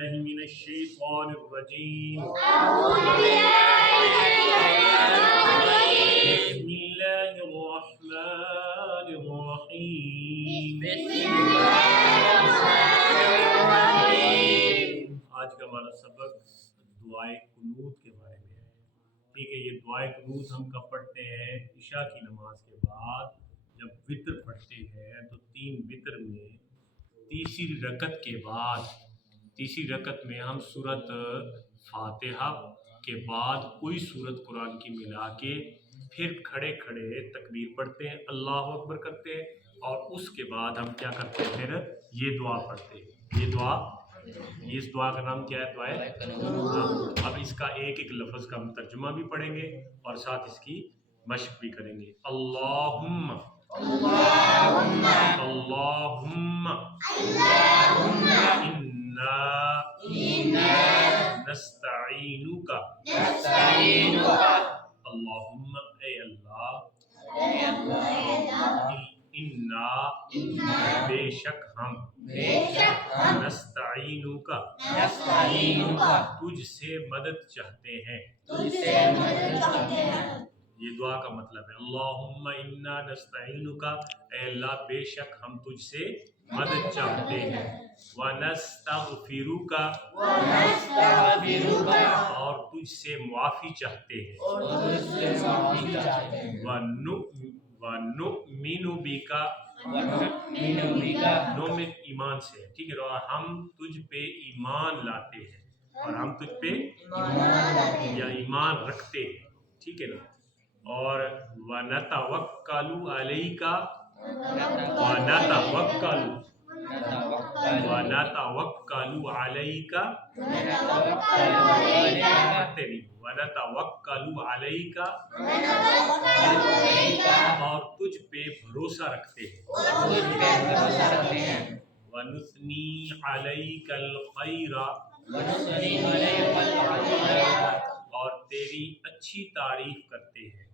بالله من الشيطان الرجيم. بسم الله الرحمن الرحيم. آج کا ہمارا سبق دعائے قنوت کے بارے میں ہے. ٹھیک ہے، یہ دعائے قنوت ہم کب پڑھتے ہیں؟ عشاء کی نماز کے بعد جب وتر پڑھتے ہیں تو 3 وتر میں تیسری رکعت کے بعد، تیسری رکعت میں ہم سورت فاتحہ کے بعد کوئی سورت قرآن کی ملا کے پھر کھڑے کھڑے تکبیر پڑھتے ہیں، اللہ اکبر کرتے ہیں، اور اس کے بعد ہم کیا کرتے ہیں؟ پھر یہ دعا پڑھتے ہیں. یہ دعا، اس دعا کا نام کیا ہے؟ دعائے قنوت. اب اس کا ایک ایک لفظ کا ہم ترجمہ بھی پڑھیں گے اور ساتھ اس کی مشق بھی کریں گے. اللہم اللہم اللہم انا نستعینک اللہم اے اللہ انا بے شک ہم نستعینک تجھ سے مدد چاہتے ہیں. یہ دعا کا مطلب ہے اللہم انا نستعینک، اے اللہ بے شک ہم تجھ سے مدد چاہتے ہیں. ونستغفرک، اور تجھ سے معافی چاہتے ہیں. ونؤمن بک، نؤمن ایمان سے، ٹھیک ہے، اور ہم تجھ پہ ایمان لاتے ہیں، اور ہم تجھ پہ یا ایمان رکھتے ہیں، ٹھیک ہے نا. اور وَنَتَوَكَّلُ عَلَيْكَ، وَنَتَوَكَّلُ عَلَيْكَ، وَنَتَوَكَّلُ عَلَيْكَ، اور تجھ پہ بھروسہ رکھتے ہیں. وَنُثْنِي عَلَيْكَ الْخَيْرَ، اور تیری اچھی تعریف کرتے ہیں.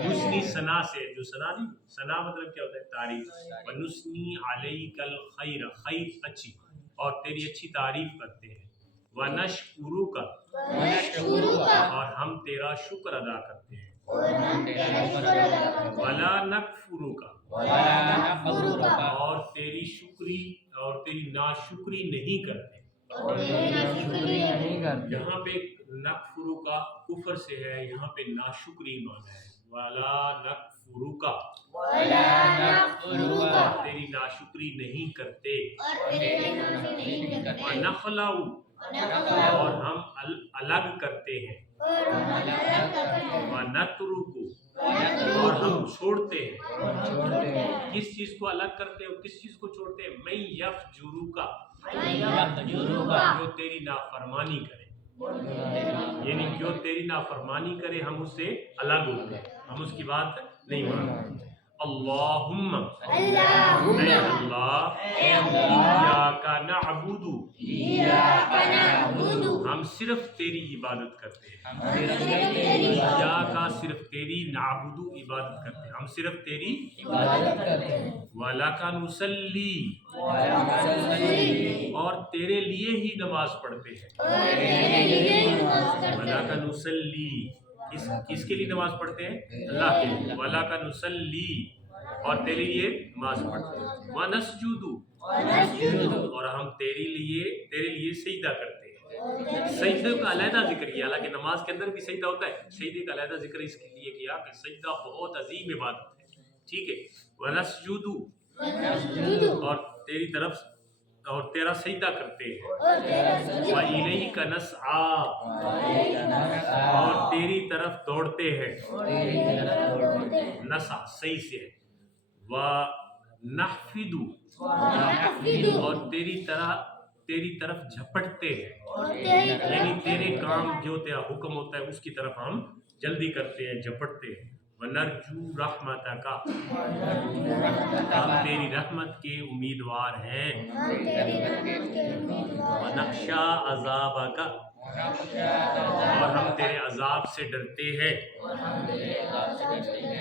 نثنی ثنا سے، جو ثنا نہیں، ثنا مطلب کیا ہوتا ہے؟ تعریف. وَنُثْنِي عَلَيْكَ الْخَيْرَ، خیر اچھی، اور تیری اچھی تعریف کرتے ہیں. وَنَشْكُرُكَ، اور ہم تیرا شکر ادا کرتے ہیں. وَلَا نَكْفُرُكَ، اور تیری شکری اور تیری ناشکری نہیں کرتے. یہاں پہ نکفرک کفر سے ہے، یہاں پہ ناشکری مانا ہے. وَلَا نَكْفُرُكَ، تیری ناشکری نہیں کرتے. وَنَخْلَعُ، اور ہم الگ کرتے ہیں. وَنَتْرُكُ، اور ہم چھوڑتے ہیں. کس چیز کو الگ کرتے ہیں اور کس چیز کو چھوڑتے ہیں؟ مَن یفجرک، جو تیری نافرمانی کرے، یعنی جو تیری نافرمانی کرے ہم اس سے الگ ہوتے ہیں، ہم اس کی بات نہیں مانتے. اللہم، اے اللہ، ایاک نعبد، ہم صرف تیری عبادت کرتے ہیں. ایاک، صرف تیری، نعبد عبادت کرتے ہیں، ہم صرف تیری عبادت کرتے ہیں. وَلَکَ نُصَلِّی، اور تیرے لیے ہی نماز پڑھتے ہیں. وَلَکَ نُصَلِّی، کس کے لیے نماز پڑھتے ہیں؟ اللہ کے لیے. وَلَکَ نُصَلِّی، اور تیرے لیے نماز پڑھتے ہیں. وَنَسْجُدُ، اور ہم تیرے لیے سجدہ کرتے ہیں. سجدے کا علیحدہ ذکر کیا، حالانکہ نماز کے اندر بھی سجدہ ہوتا ہے. سجدے کا علیحدہ ذکر اس کے لیے کیا کہ سجدہ بہت عظیم عبادت ہے، ٹھیک ہے. وَنَسْجُدُ، اور تیری طرف اور تیرا سجدہ کرتے ہیں. وَإِلَيْكَ نَسْعَىٰ، اور تیری طرف دوڑتے ہیں. نسع صحیح سے ہے. وَنَحْفِدُ، اور تیری طرف جھپٹتے ہیں، یعنی تیرے کام جو تیرا حکم ہوتا ہے اس کی طرف ہم جلدی کرتے ہیں، جھپٹتے ہیں. وَنَرْجُو رَحْمَتَكَ، ہم تیری رحمت کے امیدوار ہیں. وَنَخْشَىٰ عَذَابَكَ، اور ہم تیرے عذاب سے ڈرتے ہیں.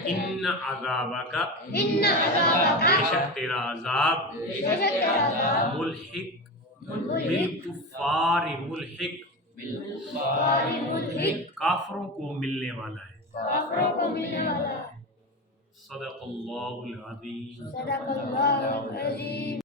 اِنَّ عَذَابَكَ، بے شک تیرا عذاب، ملحق بالکفار ملحق، بالکفار ملحق، کافروں کو ملنے والا ہے۔ کافروں کو ملنے والا ہے۔ صدق اللہ العظیم۔ صدق اللہ العظیم۔